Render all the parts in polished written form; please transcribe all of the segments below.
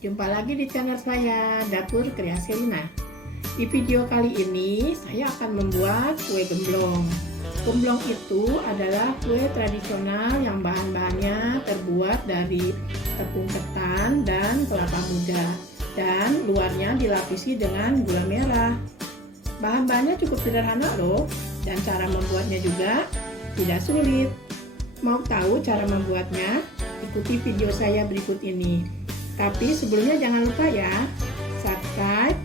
Jumpa lagi di channel saya, Dapur Kreasi Rina. Di video kali ini, saya akan membuat kue gemblong. Gemblong itu adalah kue tradisional yang bahan-bahannya terbuat dari tepung ketan dan kelapa muda, dan luarnya dilapisi dengan gula merah. Bahan-bahannya cukup sederhana loh, dan cara membuatnya juga tidak sulit. Mau tahu cara membuatnya? Ikuti video saya berikut ini. Tapi sebelumnya jangan lupa ya, subscribe,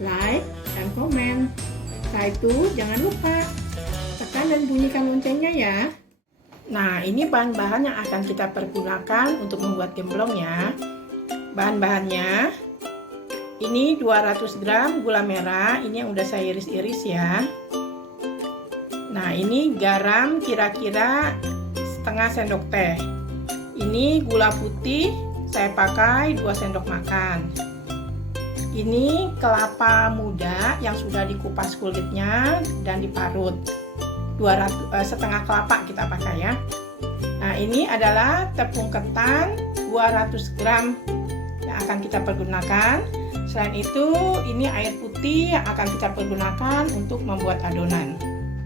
like, dan komen. Setelah itu jangan lupa tekan dan bunyikan loncengnya ya. Nah, ini bahan-bahan yang akan kita pergunakan untuk membuat gemblong ya. Bahan-bahannya, ini 200 gram gula merah, ini yang udah saya iris-iris ya. Nah, ini garam kira-kira setengah sendok teh. Ini gula putih, saya pakai 2 sendok makan. Ini kelapa muda yang sudah dikupas kulitnya dan diparut. Setengah kelapa kita pakai ya. Nah, ini adalah tepung ketan 200 gram yang akan kita pergunakan. Selain itu, ini air putih yang akan kita pergunakan untuk membuat adonan.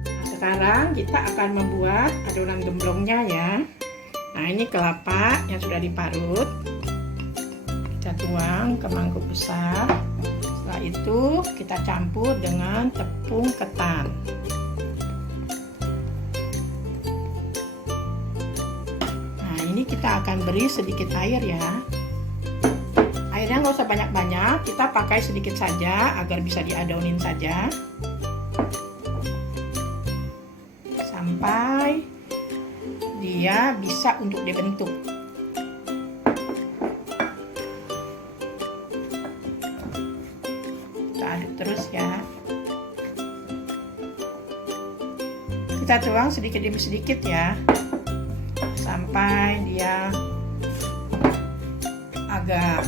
Nah, sekarang kita akan membuat adonan gemblongnya ya. Nah, ini kelapa yang sudah diparut. Kita tuang ke mangkuk besar. Setelah itu kita campur dengan tepung ketan. Nah, ini kita akan beri sedikit air ya. Airnya nggak usah banyak-banyak, kita pakai sedikit saja agar bisa diadonin saja. Sampai dia bisa untuk dibentuk. Kita aduk terus ya. Kita tuang sedikit demi sedikit ya, sampai dia agak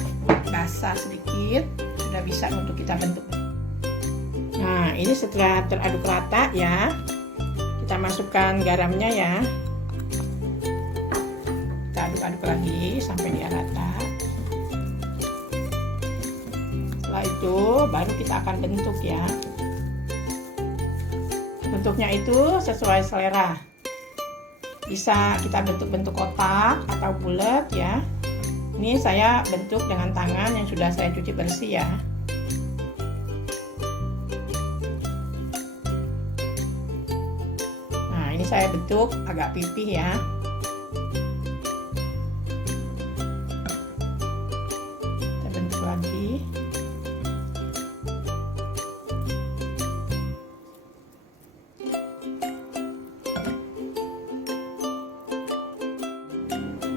basah sedikit, sudah bisa untuk kita bentuk. Nah, ini setelah teraduk rata ya, kita masukkan garamnya ya. Kita aduk-aduk lagi sampai dia rata. Setelah itu baru kita akan bentuk ya. Bentuknya itu sesuai selera. Bisa kita bentuk-bentuk kotak atau bulat ya. Ini saya bentuk dengan tangan yang sudah saya cuci bersih ya. Nah, ini saya bentuk agak pipih ya. Kita bentuk lagi.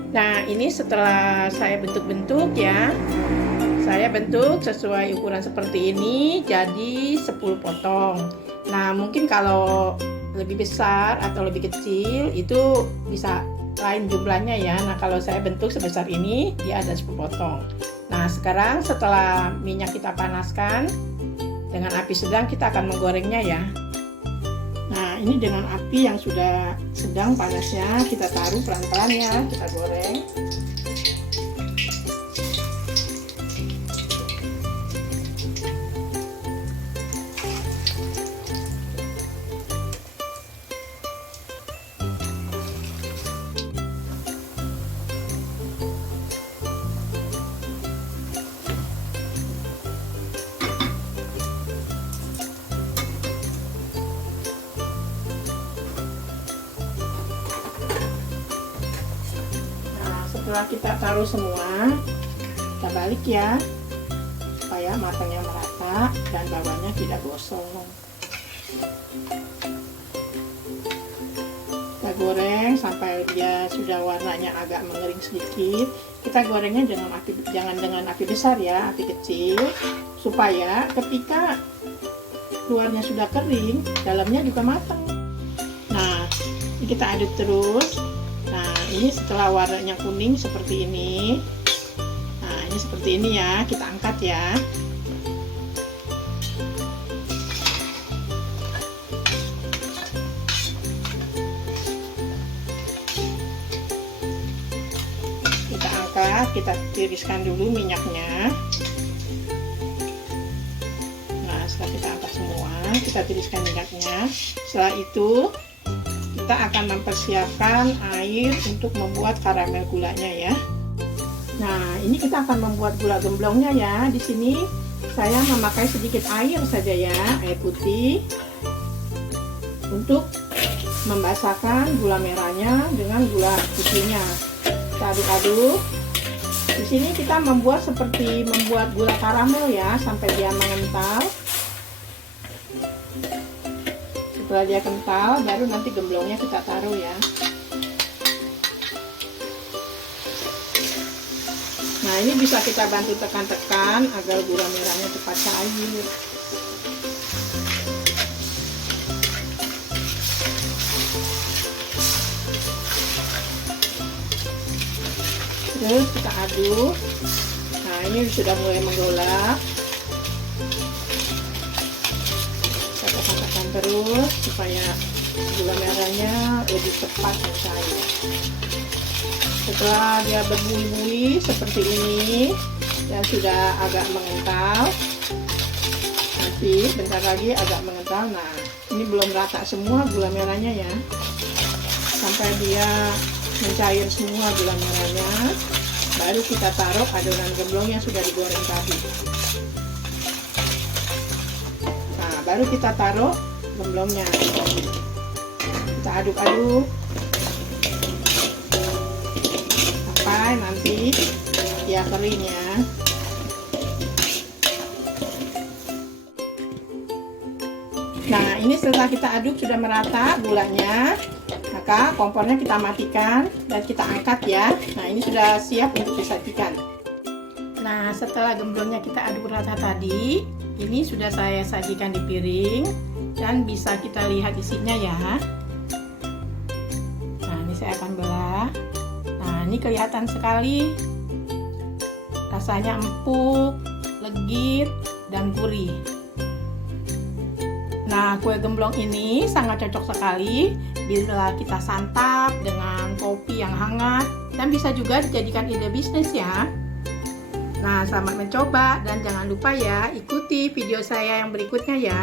Nah, ini setelah saya bentuk-bentuk ya, saya bentuk sesuai ukuran seperti ini, jadi 10 potong. Nah, mungkin kalau lebih besar atau lebih kecil itu bisa lain jumlahnya ya. Nah, kalau saya bentuk sebesar ini, dia ada 10 potong. Nah, sekarang setelah minyak kita panaskan, dengan api sedang kita akan menggorengnya ya. Nah, ini dengan api yang sudah sedang panasnya, kita taruh pelan-pelan ya, kita goreng. Setelah kita taruh semua, kita balik ya, supaya matangnya merata dan bawahnya tidak gosong. Kita goreng sampai dia sudah warnanya agak mengering sedikit. Kita gorengnya jangan dengan api besar ya, api kecil, supaya ketika luarnya sudah kering, dalamnya juga matang. Nah, ini kita aduk terus. Nah, ini setelah warnanya kuning seperti ini. Nah, ini seperti ini ya, kita angkat ya. Kita angkat. ya, kita tiriskan dulu minyaknya. Nah, setelah kita angkat semua, kita tiriskan minyaknya. Setelah itu kita akan mempersiapkan air untuk membuat karamel gulanya ya. Nah, ini kita akan membuat gula gemblongnya ya. Di sini saya memakai sedikit air saja ya, air putih, untuk membasahkan gula merahnya dengan gula putihnya. Kita aduk-aduk. Di sini kita membuat seperti membuat gula karamel ya, sampai dia mengental. Setelah dia kental, baru nanti gemblongnya kita taruh ya. Nah, ini bisa kita bantu tekan-tekan agar gula merahnya cepat cair. Terus kita aduk. Nah, ini sudah mulai menggolak. Kita tekan-tekan terus supaya gula merahnya lebih cepat mencair. Setelah dia berbuih-buih seperti ini dan sudah agak mengental, nanti bentar lagi agak mengental. Nah, ini belum rata semua gula merahnya ya, sampai dia mencair semua gula merahnya, baru kita taruh adonan gemblong yang sudah digoreng tadi. Nah, baru kita taruh gemblongnya, kita aduk-aduk sampai nanti dia kering ya. Nah, ini setelah kita aduk sudah merata gulanya, maka kompornya kita matikan dan kita angkat ya. Nah, ini sudah siap untuk disajikan. Nah, setelah gemblongnya kita aduk rata tadi, ini sudah saya sajikan di piring dan bisa kita lihat isinya ya. Nah, ini saya akan belah. Nah, ini kelihatan sekali rasanya empuk, legit, dan gurih. Nah, kue gemblong ini sangat cocok sekali bila kita santap dengan kopi yang hangat dan bisa juga dijadikan ide bisnis ya. Nah, selamat mencoba dan jangan lupa ya ikuti video saya yang berikutnya ya.